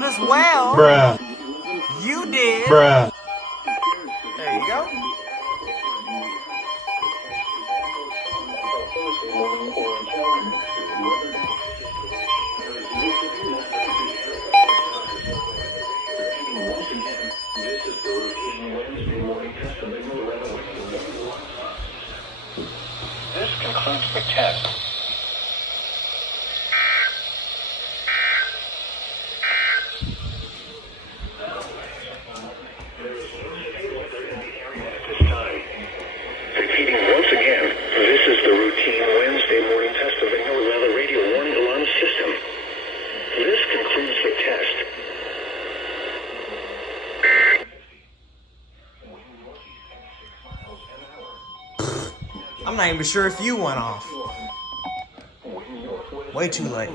failed as well. Bruh. You did. Bruh. There you go. This concludes the test. Repeating once again, this is the routine Wednesday morning test of the Weather Radio warning alarm system. This concludes the test. I'm not even sure if you went off. Way too late.